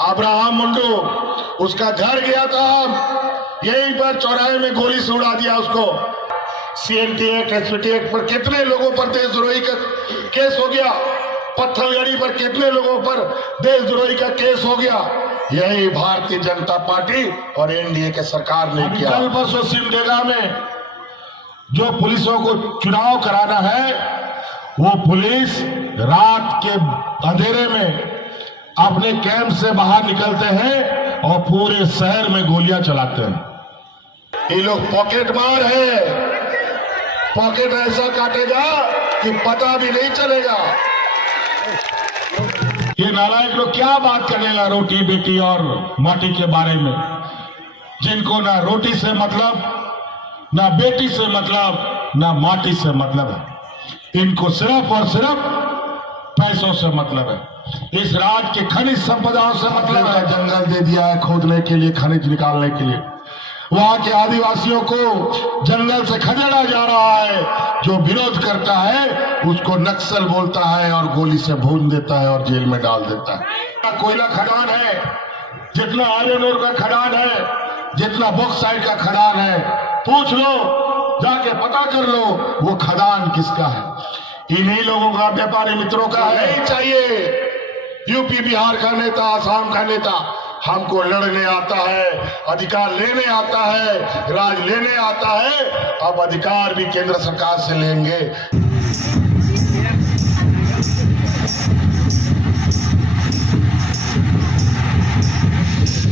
Abraham मुंडू, उसका घर गया था, यहीं पर चौराहे में गोली से उड़ा दिया उसको। CNT एक्ट, SPT एक्ट पर कितने लोगों पर देशद्रोही का केस हो गया, पत्थलगड़ी पर कितने लोगों पर देशद्रोही का केस हो गया। यही भारतीय जनता पार्टी और NDA के सरकार ने किया। कल परसों सिमडेगा में जो पुलिसों को चुनाव कराना है, वो पुलिस रात के अंधेरे में अपने कैंप से बाहर निकलते हैं और पूरे शहर में गोलियां चलाते हैं। ये लोग पॉकेट मार है, पॉकेट ऐसा काटेगा कि पता भी नहीं चलेगा। ये नालायक लोग क्या बात करेगा रोटी बेटी और माटी के बारे में, जिनको ना रोटी से मतलब, ना बेटी से मतलब, ना माटी से मतलब है। इनको सिर्फ और सिर्फ पैसों से मतलब है। इस राज्य के खनिज संपदाओं से मतलब है। जंगल दे दिया है खोदने के लिए, खनिज निकालने के लिए। वहां के आदिवासियों को जंगल से खदेड़ा जा रहा है। जो विरोध करता है उसको नक्सल बोलता है और गोली से भून देता है और जेल में डाल देता है। कोयला खदान है, जितना आयरन ओर का खदान है, जितना बॉक्साइट का खदान है, पूछ लो, जाके पता कर लो वो खदान किसका है। इन्हीं लोगों का, व्यापारी मित्रों का है। नहीं चाहिए यूपी बिहार का नेता, आसाम का नेता। हमको लड़ने आता है, अधिकार लेने आता है, राज लेने आता है। अब अधिकार भी केंद्र सरकार से लेंगे।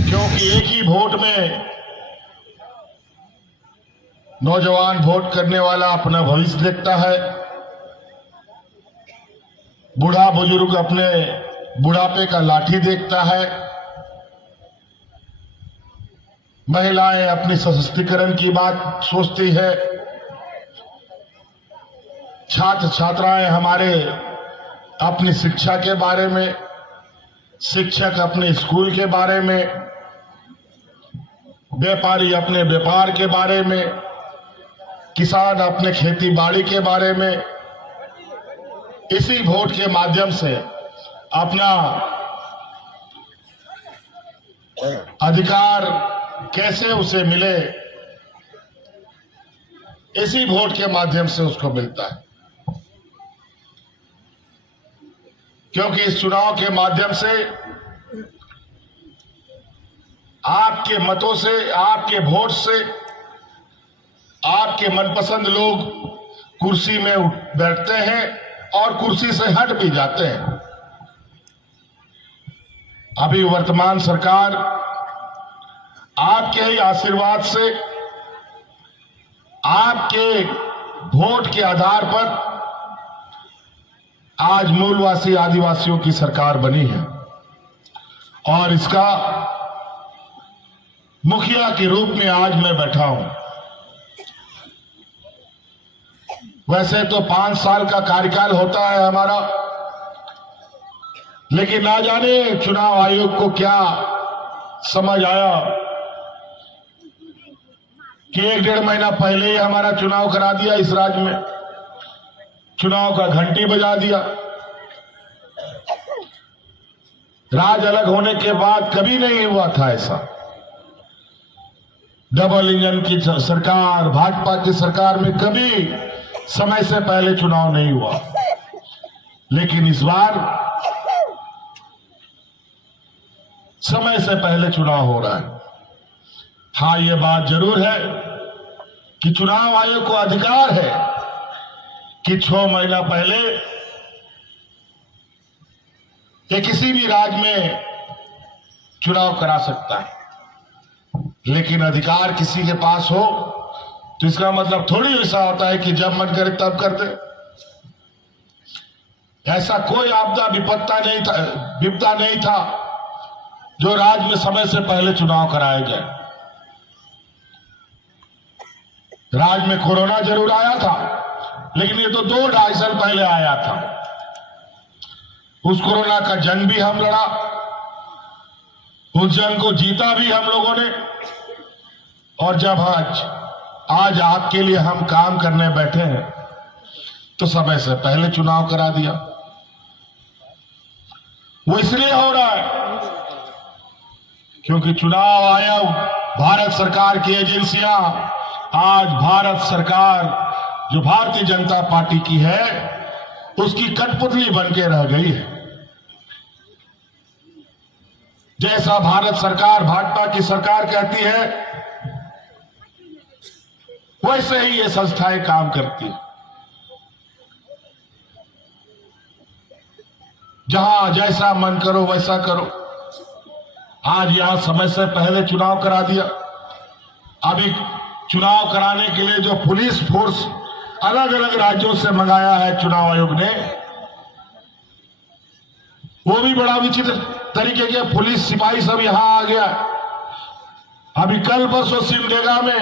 क्योंकि एक ही वोट में नौजवान वोट करने वाला अपना भविष्य देखता है, बूढ़ा बुजुर्ग अपने बुढ़ापे का लाठी देखता है, महिलाएं अपनी सशक्तिकरण की बात सोचती है, छात्र छात्राएं हमारे अपनी शिक्षा के बारे में, शिक्षक अपने स्कूल के बारे में, व्यापारी अपने व्यापार के बारे में, किसान अपने खेती बाड़ी के बारे में। इसी वोट के माध्यम से अपना अधिकार कैसे उसे मिले, इसी वोट के माध्यम से उसको मिलता है। क्योंकि इस चुनाव के माध्यम से आपके मतों से, आपके वोट से आपके मनपसंद लोग कुर्सी में बैठते हैं और कुर्सी से हट भी जाते हैं। अभी वर्तमान सरकार आपके ही आशीर्वाद से, आपके वोट के आधार पर आज मूलवासी आदिवासियों की सरकार बनी है और इसका मुखिया के रूप में आज मैं बैठा हूं। वैसे तो 5 साल का कार्यकाल होता है हमारा, लेकिन ना जाने चुनाव आयोग को क्या समझ आया कि 1-1.5 महीना पहले ही हमारा चुनाव करा दिया। इस राज्य में चुनाव का घंटी बजा दिया। राज अलग होने के बाद कभी नहीं हुआ था ऐसा। डबल इंजन की सरकार, भाजपा की सरकार में कभी समय से पहले चुनाव नहीं हुआ, लेकिन इस बार समय से पहले चुनाव हो रहा है। हाँ, ये बात जरूर है कि चुनाव आयोग को अधिकार है कि 6 महीना पहले ये किसी भी राज्य में चुनाव करा सकता है, लेकिन अधिकार किसी के पास हो तो इसका मतलब थोड़ी ऐसा होता है कि जब मन करे तब कर दे। ऐसा कोई आपदा विपदा नहीं था जो राज्य में समय से पहले चुनाव कराए गए। राज्य में कोरोना जरूर आया था, लेकिन ये तो 2-2.5 साल पहले आया था। उस कोरोना का जंग भी हम लड़ा, उस जंग को जीता भी हम लोगों ने। और जब आज आपके लिए हम काम करने बैठे हैं तो समय से पहले चुनाव करा दिया। वो इसलिए हो रहा है क्योंकि चुनाव आयोग, भारत सरकार की एजेंसियां आज भारत सरकार जो भारतीय जनता पार्टी की है उसकी कठपुतली बन के रह गई है। जैसा भारत सरकार, भाजपा की सरकार कहती है, वैसे ही ये संस्थाएं काम करती है। जहां जैसा मन करो वैसा करो। आज यहां समय से पहले चुनाव करा दिया। अभी चुनाव कराने के लिए जो पुलिस फोर्स अलग अलग राज्यों से मंगाया है चुनाव आयोग ने, वो भी बड़ा विचित्र तरीके के पुलिस सिपाही सब यहां आ गया। अभी कल परसों सिमडेगा में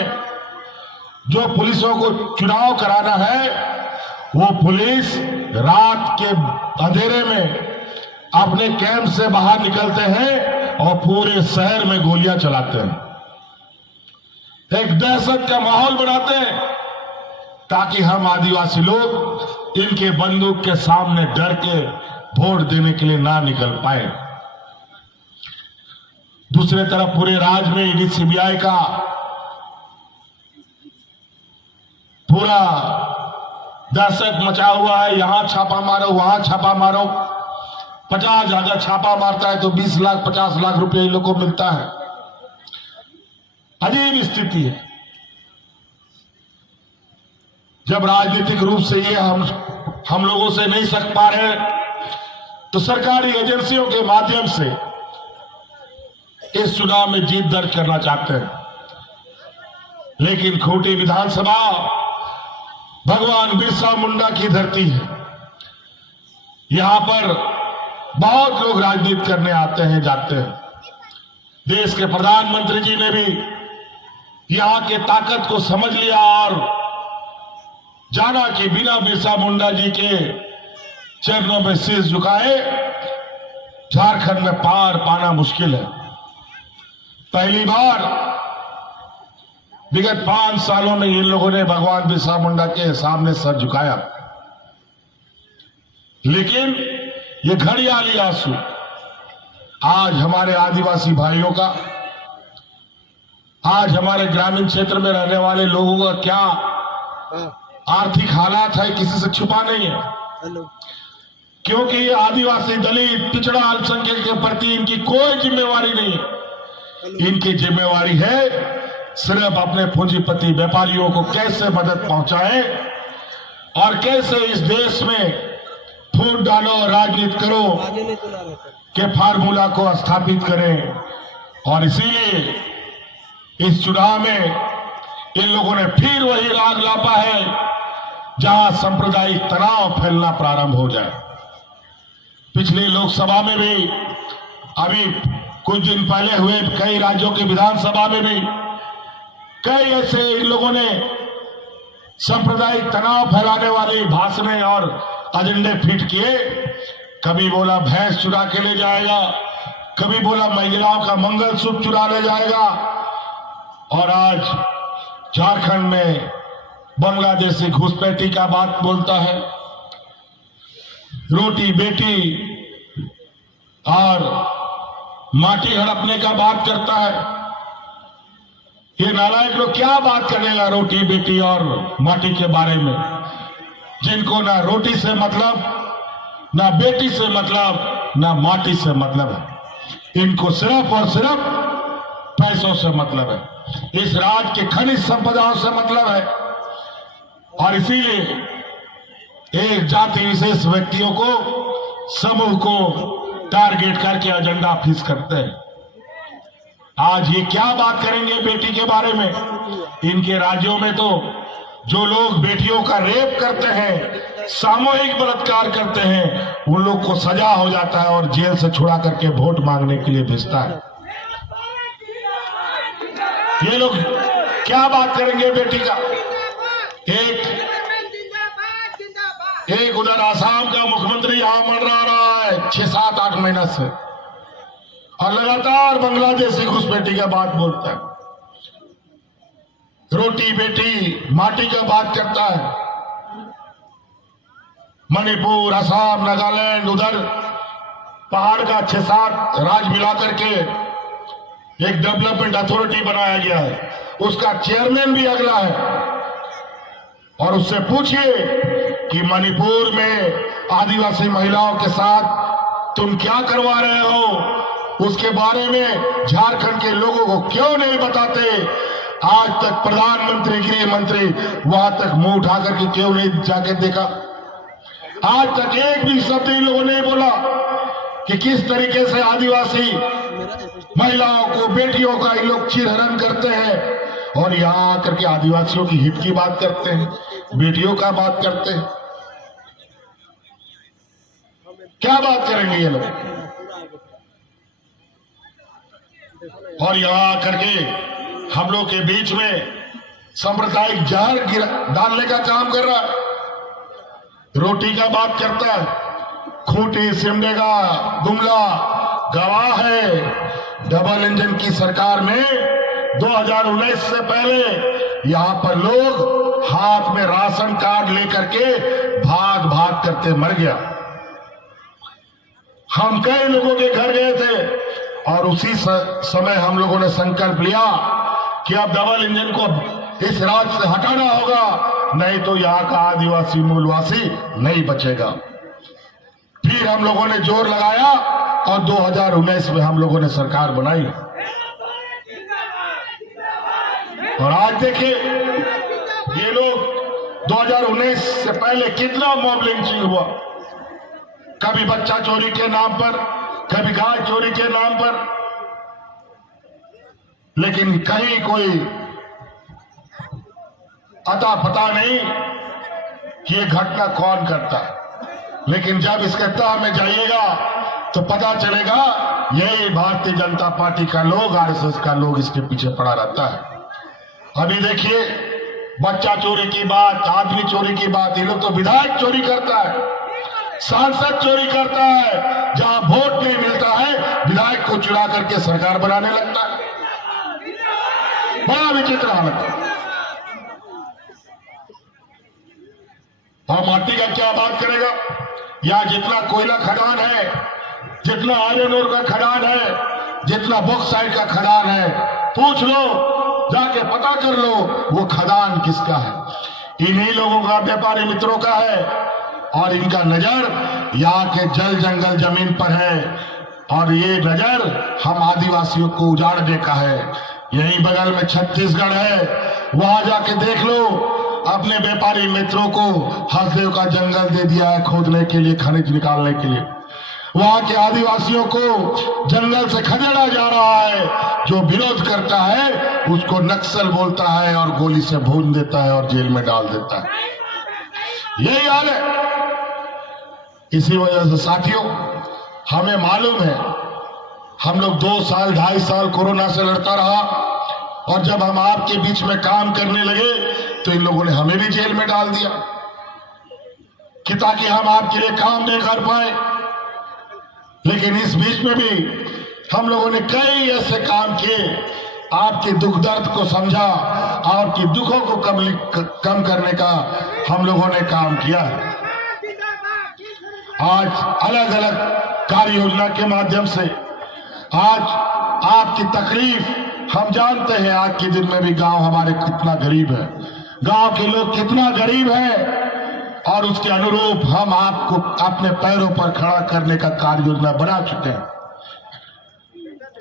जो पुलिसों को चुनाव कराना है, वो पुलिस रात के अंधेरे में अपने कैंप से बाहर निकलते हैं और पूरे शहर में गोलियां चलाते हैं, एक दहशत का माहौल बनाते हैं ताकि हम आदिवासी लोग इनके बंदूक के सामने डर के वोट देने के लिए ना निकल पाए। दूसरे तरफ पूरे राज्य में ईडी सीबीआई का पूरा दहशत मचा हुआ है। यहां छापा मारो, वहां छापा मारो। 50 अगर छापा मारता है तो 20 लाख 50 लाख रुपए इन लोगों को मिलता है। अजीब स्थिति है। जब राजनीतिक रूप से ये हम लोगों से नहीं सक पा रहे, तो सरकारी एजेंसियों के माध्यम से इस चुनाव में जीत दर्ज करना चाहते हैं। लेकिन खूंटी विधानसभा भगवान बिरसा मुंडा की धरती है। यहां पर बहुत लोग राजनीति करने आते हैं, जाते हैं। देश के प्रधानमंत्री जी ने भी यहां के ताकत को समझ लिया और जाना कि बिना बिरसा मुंडा जी के चरणों में शीश झुकाए झारखंड में पार पाना मुश्किल है। पहली बार विगत 5 सालों में इन लोगों ने भगवान बिरसा मुंडा के सामने सर झुकाया। लेकिन ये घड़ियाली आंसू आज हमारे आदिवासी भाइयों का, आज हमारे ग्रामीण क्षेत्र में रहने वाले लोगों का क्या आर्थिक हालात है, किसी से छुपा नहीं है। क्योंकि ये आदिवासी, दलित, पिछड़ा, अल्पसंख्यक के प्रति इनकी कोई जिम्मेवारी नहीं है। इनकी जिम्मेवारी है सिर्फ अपने पूंजीपति व्यापारियों को कैसे मदद पहुंचाए और कैसे इस देश में फूट डालो, राजनीति करो के फार्मूला को स्थापित करें। और इसीलिए इस चुनाव में इन लोगों ने फिर वही राग लापा है जहां सांप्रदायिक तनाव फैलना प्रारंभ हो जाए। पिछली लोकसभा में भी, अभी कुछ दिन पहले हुए कई राज्यों की विधानसभा में भी कई ऐसे इन लोगों ने सांप्रदायिक तनाव फैलाने वाली भाषणें और एजेंडे फिट किए। कभी बोला भैंस चुरा के ले जाएगा, कभी बोला महिलाओं का मंगलसूत्र चुरा ले जाएगा, और आज झारखंड में बांग्लादेशी घुसपैठी का बात बोलता है, रोटी बेटी और माटी हड़पने का बात करता है। ये नालायक लोग क्या बात करेगा रोटी बेटी और माटी के बारे में, जिनको ना रोटी से मतलब, ना बेटी से मतलब, ना माटी से मतलब है। इनको सिर्फ और सिर्फ पैसों से मतलब है, इस राज्य के खनिज संपदाओं से मतलब है। और इसीलिए एक जाति विशेष व्यक्तियों को, समूह को टारगेट करके एजेंडा फिक्स करते हैं। आज ये क्या बात करेंगे बेटी के बारे में? इनके राज्यों में तो जो लोग बेटियों का रेप करते हैं, सामूहिक बलात्कार करते हैं, उन लोग को सजा हो जाता है और जेल से छुड़ा करके वोट मांगने के लिए भेजता है। ये लोग क्या बात करेंगे बेटी का? एक उधर आसाम का मुख्यमंत्री यहां मंडरा रहा है 6-7-8 महीना से, और लगातार बांग्लादेशी घुसपैठी का बात बोलता है, रोटी बेटी माटी का बात करता है। मणिपुर, असम, नागालैंड, उधर पहाड़ का 6-7 राज्य मिलाकर के एक डेवलपमेंट अथॉरिटी बनाया गया है, उसका चेयरमैन भी अगला है। और उससे पूछिए कि मणिपुर में आदिवासी महिलाओं के साथ तुम क्या करवा रहे हो, उसके बारे में झारखंड के लोगों को क्यों नहीं बताते। आज तक प्रधानमंत्री, गृह मंत्री वहां तक मुंह उठा करके क्यों नहीं जाके देखा। आज तक एक भी शब्द इन लोगों ने बोला कि किस तरीके से आदिवासी महिलाओं को, बेटियों का इन लोग चिरहरण करते हैं और यहां आकर के आदिवासियों की हित की बात करते हैं, बेटियों का बात करते हैं। क्या बात करेंगे ये लोग। और यहां आकर के हम लोग के बीच में सांप्रदायिक जहर डालने का काम कर रहा है, रोटी का बात करता है। खूंटी, सिमडेगा, गुमला गवाह है। डबल इंजन की सरकार में 2019 से पहले यहां पर लोग हाथ में राशन कार्ड लेकर के भाग भाग करते मर गया। हम कई लोगों के घर गए थे और उसी समय हम लोगों ने संकल्प लिया कि अब डबल इंजन को इस राज्य से हटाना होगा, नहीं तो यहाँ का आदिवासी मूलवासी नहीं बचेगा। फिर हम लोगों ने जोर लगाया और 2019 में हम लोगों ने सरकार बनाई। और आज देखिए ये लोग 2019 से पहले कितना मॉब लिंचिंग हुआ, कभी बच्चा चोरी के नाम पर, कभी गाय चोरी के नाम पर, लेकिन कहीं कोई अता पता नहीं कि ये घटना कौन करता है। लेकिन जब इसके तह में जाइएगा तो पता चलेगा यही भारतीय जनता पार्टी का लोग, आरएसएस का लोग इसके पीछे पड़ा रहता है। अभी देखिए बच्चा चोरी की बात, आदमी चोरी की बात, ये लोग तो विधायक चोरी करता है, सांसद चोरी करता है, जहां वोट नहीं मिलता है विधायक को चुरा करके सरकार बनाने लगता है। बड़ा विचित्र हालत है। और माटी का क्या बात करेगा। यहाँ जितना कोयला खदान है, जितना आयरन ओर का खदान है, जितना बॉक्साइट का खदान है, पूछ लो, जाके पता कर लो वो खदान किसका है। इन्हीं लोगों का, व्यापारी मित्रों का है। और इनका नजर यहाँ के जल जंगल जमीन पर है और ये नजर हम आदिवासियों को उजाड़ने का है। यही बगल में छत्तीसगढ़ है, वहां जाके देख लो, अपने व्यापारी मित्रों को हसदेव का जंगल दे दिया है खोदने के लिए, खनिज निकालने के लिए। वहां के आदिवासियों को जंगल से खदेड़ा जा रहा है। जो विरोध करता है उसको नक्सल बोलता है और गोली से भून देता है और जेल में डाल देता है। यही हाल है। इसी वजह से साथियों, हमें मालूम है, हम लोग 2 साल 2.5 साल कोरोना से लड़ता रहा और जब हम आपके बीच में काम करने लगे तो इन लोगों ने हमें भी जेल में डाल दिया कि ताकि हम आपके लिए काम नहीं कर पाए। लेकिन इस बीच में भी हम लोगों ने कई ऐसे काम किए, आपके दुख दर्द को समझा, आपके दुखों को कम करने का हम लोगों ने काम किया है। आज अलग अलग कार्य योजना के माध्यम से आज आपकी तकलीफ हम जानते हैं। आज के दिन में भी गांव हमारे कितना गरीब है, गांव के लोग कितना गरीब है, और उसके अनुरूप हम आपको अपने पैरों पर खड़ा करने का कार्य योजना बना चुके हैं।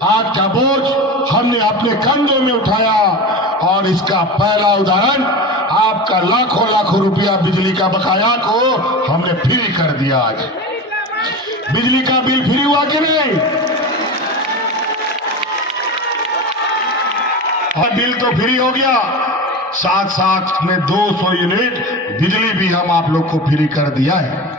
आज का बोझ हमने अपने कंधों में उठाया और इसका पहला उदाहरण आपका लाखों लाखों रुपया बिजली का बकाया को हमने फ्री कर दिया। आज बिजली का बिल फ्री हुआ कि नहीं? और बिल तो फ्री हो गया, साथ साथ में 200 यूनिट बिजली भी हम आप लोग को फ्री कर दिया है।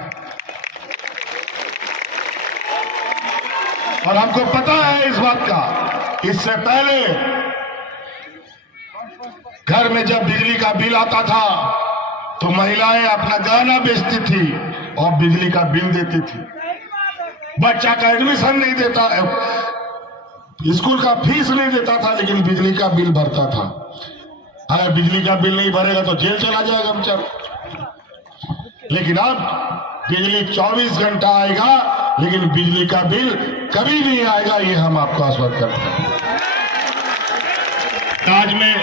और हमको पता है इस बात का, इससे पहले घर में जब बिजली का बिल आता था तो महिलाएं अपना गहना बेचती थी और बिजली का बिल देती थी। बच्चा का एडमिशन नहीं देता, स्कूल का फीस नहीं देता था, लेकिन बिजली का बिल भरता था। अगर बिजली का बिल नहीं भरेगा तो जेल चला जाएगा बेचारा। लेकिन अब बिजली 24 घंटा आएगा, लेकिन बिजली का बिल कभी नहीं आएगा, ये हम आपको आश्वस्त करते हैं। आज में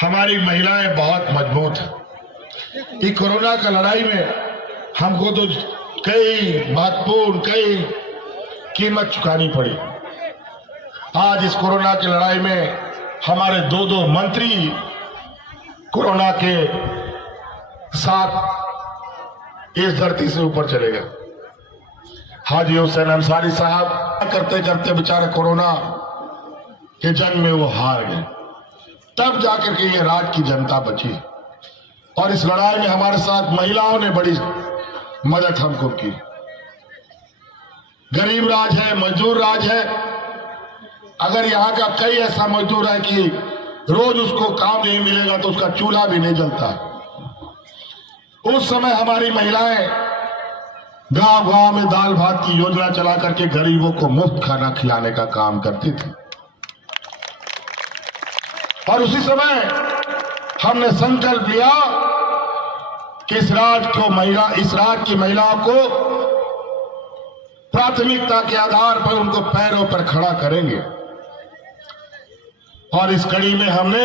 हमारी महिलाएं बहुत मजबूत हैं। ये कोरोना का लड़ाई में हमको तो कई महत्वपूर्ण कई कीमत चुकानी पड़ी। आज इस कोरोना की लड़ाई में हमारे दो मंत्री कोरोना के साथ इस धरती से ऊपर चले गए। हाजी हुसैन अंसारी साहब करते करते बेचारे कोरोना के जंग में वो हार गए, तब जाकर के ये राज्य की जनता बची। और इस लड़ाई में हमारे साथ महिलाओं ने बड़ी मदद हमको की। गरीब राज है, मजदूर राज है। अगर यहाँ का कई ऐसा मजदूर है कि रोज उसको काम नहीं मिलेगा तो उसका चूल्हा भी नहीं जलता। उस समय हमारी महिलाएं गांव गांव में दाल भात की योजना चला करके गरीबों को मुफ्त खाना खिलाने का काम करती थी। और उसी समय हमने संकल्प लिया कि इस राज्य की महिलाओं को प्राथमिकता के आधार पर उनको पैरों पर खड़ा करेंगे। और इस कड़ी में हमने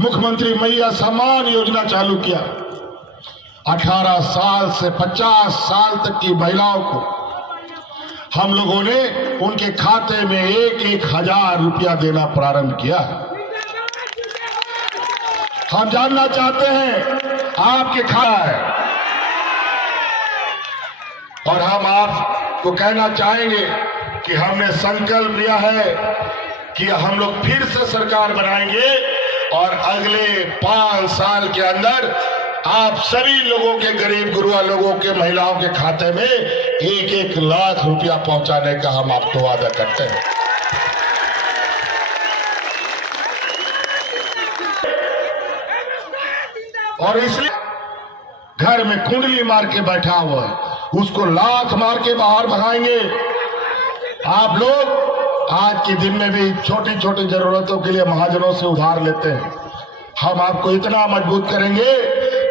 मुख्यमंत्री मैया सम्मान योजना चालू किया। 18 साल से 50 साल तक की महिलाओं को हम लोगों ने उनके खाते में 1,000 रुपया देना प्रारंभ किया। हम जानना चाहते हैं आपके खाता है, और हम आपको कहना चाहेंगे कि हमने संकल्प लिया है कि हम लोग फिर से सरकार बनाएंगे और अगले 5 साल के अंदर आप सभी लोगों के, गरीब गुरुआ लोगों के, महिलाओं के खाते में 1-1 लाख रुपया पहुंचाने का हम आपको वादा करते हैं। और इसलिए घर में कुंडली मार के बैठा हुआ है, उसको लाख मार के बाहर भगाएंगे। आप लोग आज के दिन में भी छोटी छोटी जरूरतों के लिए महाजनों से उधार लेते हैं। हम आपको इतना मजबूत करेंगे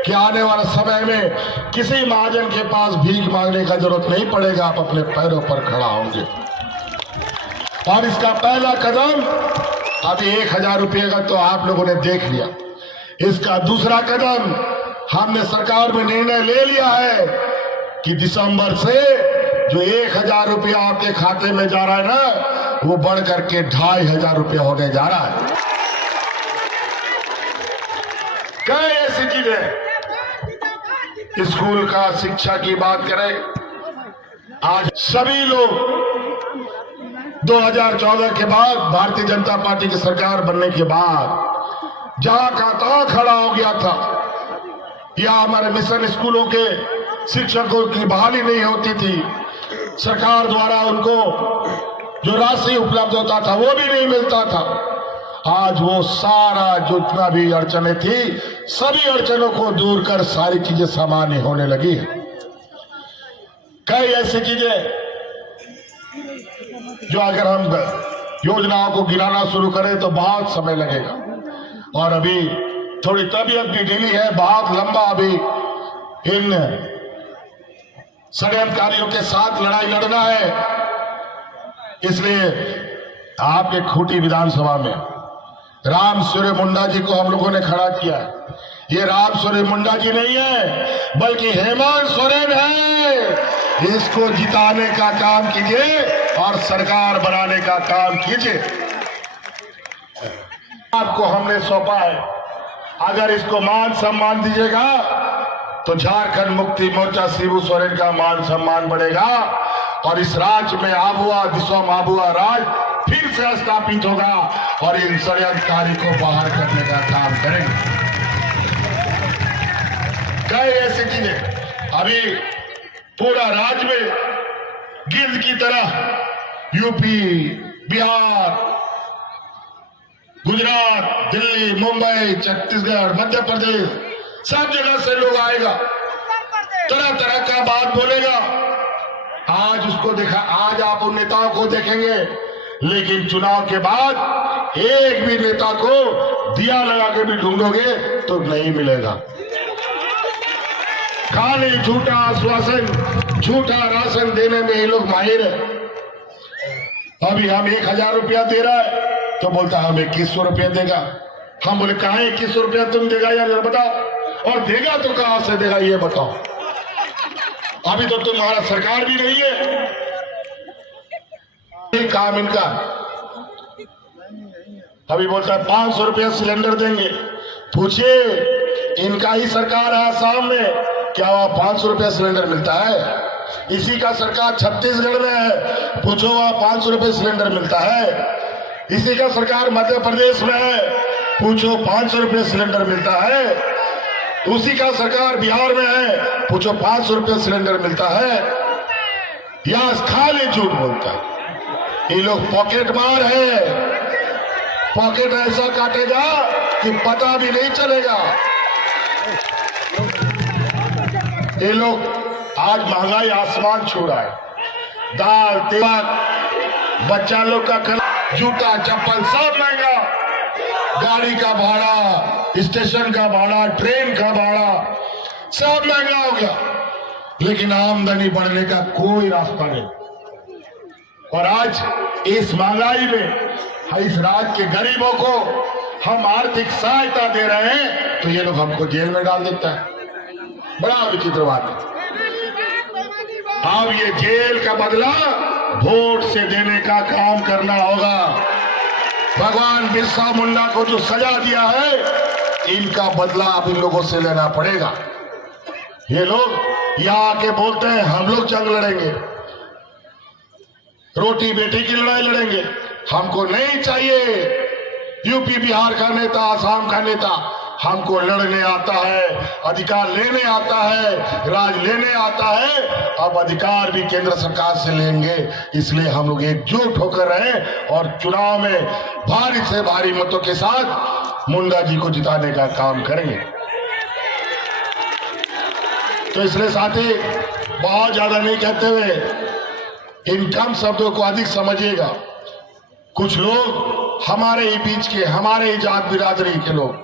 कि आने वाले समय में किसी महाजन के पास भीख मांगने का जरूरत नहीं पड़ेगा। आप अपने पैरों पर खड़ा होंगे। और इसका पहला कदम अभी 1,000 रुपये का तो आप लोगों ने देख लिया। इसका दूसरा कदम हमने सरकार में निर्णय ले लिया है कि दिसंबर से जो 1,000 रुपया आपके खाते में जा रहा है ना, वो बढ़ करके 2,500 रुपया होने जा रहा है। कई ऐसी चीजें, स्कूल का शिक्षा की बात करें, आज सभी लोग 2014 के बाद, भारतीय जनता पार्टी की सरकार बनने के बाद जहां का तहां खड़ा हो गया था, या हमारे मिशन स्कूलों के शिक्षकों की बहाली नहीं होती थी, सरकार द्वारा उनको जो राशि उपलब्ध होता था वो भी नहीं मिलता था। आज वो सारा जितना भी अड़चने थी, सभी अड़चनों को दूर कर सारी चीजें सामान्य होने लगी है। कई ऐसी चीजें जो अगर हम योजनाओं को गिनाना शुरू करें तो बहुत समय लगेगा, और अभी थोड़ी तबीयत भी ढीली है, बहुत लंबा अभी इन षड्यंत्रकारियों के साथ लड़ाई लड़ना है। इसलिए आपके खूंटी विधानसभा में राम सूर्य मुंडा जी को हम लोगों ने खड़ा किया है। ये राम सूर्य मुंडा जी नहीं है, बल्कि हेमंत सोरेन है। इसको जिताने का काम कीजिए और सरकार बनाने का काम कीजिए। आपको हमने सौंपा है, अगर इसको मान सम्मान दीजिएगा तो झारखंड मुक्ति मोर्चा शिबू सोरेन का मान सम्मान बढ़ेगा, और इस राज्य में आबुआ दिशोम आबुआ राज फिर से स्थापित होगा, और इन षड्यंत्रकारी को बाहर करने का काम करेंगे। कई ऐसी चीजें अभी पूरा राज्य में गिद्ध की तरह यूपी, बिहार, गुजरात, दिल्ली, मुंबई, छत्तीसगढ़, मध्य प्रदेश, सब जगह से लोग आएगा, तरह तरह का बात बोलेगा। आज उसको देखा, आज आप उन नेताओं को देखेंगे, लेकिन चुनाव के बाद एक भी नेता को दिया लगा के भी ढूंढोगे तो नहीं मिलेगा। खाली झूठा आश्वासन, झूठा राशन देने में ये लोग माहिर है। अभी हम 1,000 रुपया दे रहा है, तो बोलता है हमें 2100 रुपया देगा। हम बोले कहा 2100 रुपया तुम देगा यार, जरा बताओ, और देगा तो कहां से देगा ये बताओ। अभी तो तुम्हारा सरकार भी नहीं है। काम इनका अभी बोलता है 500 रुपया सिलेंडर देंगे। पूछिए, इनका ही सरकार है आसाम में, क्या वहां 500 रुपया सिलेंडर मिलता है? इसी का सरकार छत्तीसगढ़ में है, पूछो वहां 500 रुपये सिलेंडर मिलता है। इसी का सरकार मध्य प्रदेश में है, पूछो 500 रुपये सिलेंडर मिलता है। उसी का सरकार बिहार में है, पूछो 500 रुपये सिलेंडर मिलता है। या खाली झूठ बोलता है। ये लोग पॉकेट मार है, पॉकेट ऐसा काटेगा कि पता भी नहीं चलेगा। ये लोग आज महंगाई आसमान छू रहा है। दाल तेल, बच्चा लोग का खर्च, जूता चप्पल सब महंगा, गाड़ी का भाड़ा, स्टेशन का भाड़ा, ट्रेन का भाड़ा सब महंगा हो गया। लेकिन आमदनी बढ़ने का कोई रास्ता नहीं। और आज इस महंगाई में इस राज्य के गरीबों को हम आर्थिक सहायता दे रहे हैं तो ये लोग हमको जेल में डाल देता है। बड़ा विचित्र बात है। अब ये जेल का बदला वोट से देने का काम करना होगा। भगवान बिरसा मुंडा को जो सजा दिया है, इनका बदला अब इन लोगों से लेना पड़ेगा। ये लोग यहाँ आके बोलते हैं हम लोग जंग लड़ेंगे, रोटी बेटी की लड़ाई लड़ेंगे। हमको नहीं चाहिए यूपी बिहार का नेता, आसाम का नेता। हमको लड़ने आता है, अधिकार लेने आता है, राज लेने आता है। अब अधिकार भी केंद्र सरकार से लेंगे, इसलिए हम लोग एकजुट होकर रहे और चुनाव में भारी से भारी मतों के साथ मुंडा जी को जिताने का काम करेंगे। तो इसलिए साथी, बहुत ज्यादा नहीं कहते हुए इन कम शब्दों को अधिक समझिएगा। कुछ लोग हमारे ही बीच के, हमारे ही जात बिरादरी के लोग,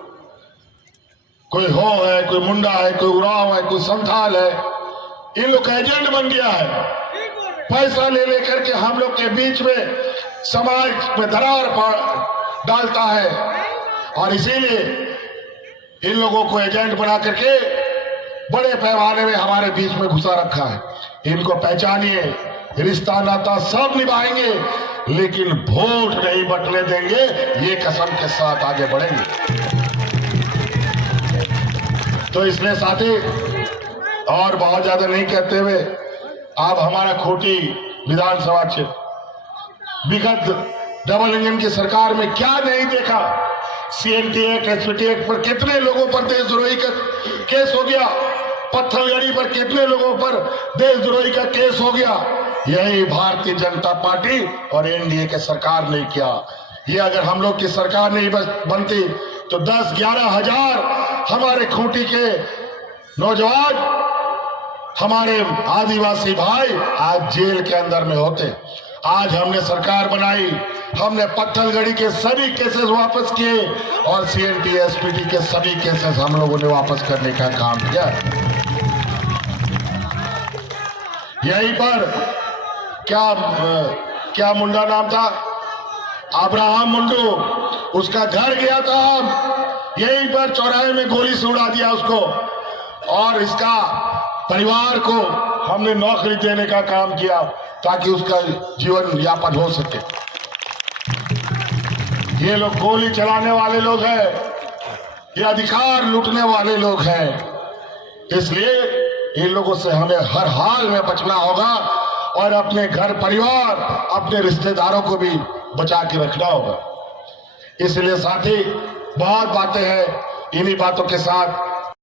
कोई हो है, कोई मुंडा है, कोई उराव है, कोई संथाल है, इन लोग का एजेंट बन गया है। पैसा ले लेकर के हम लोग के बीच में समाज में दरार डालता है और इसीलिए इन लोगों को एजेंट बना करके बड़े पैमाने में हमारे बीच में घुसा रखा है। इनको पहचानिए, रिश्ता नाता सब निभाएंगे, लेकिन वोट नहीं बटने देंगे, ये कसम के साथ आगे बढ़ेंगे। तो इसलिए साथी, और बहुत ज्यादा नहीं कहते हुए, अब हमारा खूंटी विधानसभा क्षेत्र विगत डबल इंजन की सरकार में क्या नहीं देखा। CNT एक्ट, SPT एक्ट पर कितने लोगों पर देशद्रोही का केस हो गया, पत्थलगड़ी पर कितने लोगों पर देशद्रोही का केस हो गया। यही भारतीय जनता पार्टी और NDA के सरकार ने किया। ये अगर हम लोग की सरकार नहीं बनती तो 10-11 हजार हमारे खूंटी के नौजवान, हमारे आदिवासी भाई आज जेल के अंदर में होते। आज हमने सरकार बनाई, हमने पत्थलगड़ी के सभी केसेस वापस किए और CNT SPT के सभी केसेस हम लोगों ने वापस करने का काम किया। यहीं पर क्या मुंडा नाम था, अब्राहम मुंडू, उसका घर गया था, हम यहीं पर चौराहे में गोली से उड़ा दिया उसको, और इसका परिवार को हमने नौकरी देने का काम किया ताकि उसका जीवन यापन हो सके। ये लोग गोली चलाने वाले लोग हैं, ये अधिकार लूटने वाले लोग हैं। इसलिए इन लोगों से हमें हर हाल में बचना होगा और अपने घर परिवार, अपने रिश्तेदारों को भी बचा के रखना होगा। इसलिए साथी, बहुत बातें हैं, इन्हीं बातों के साथ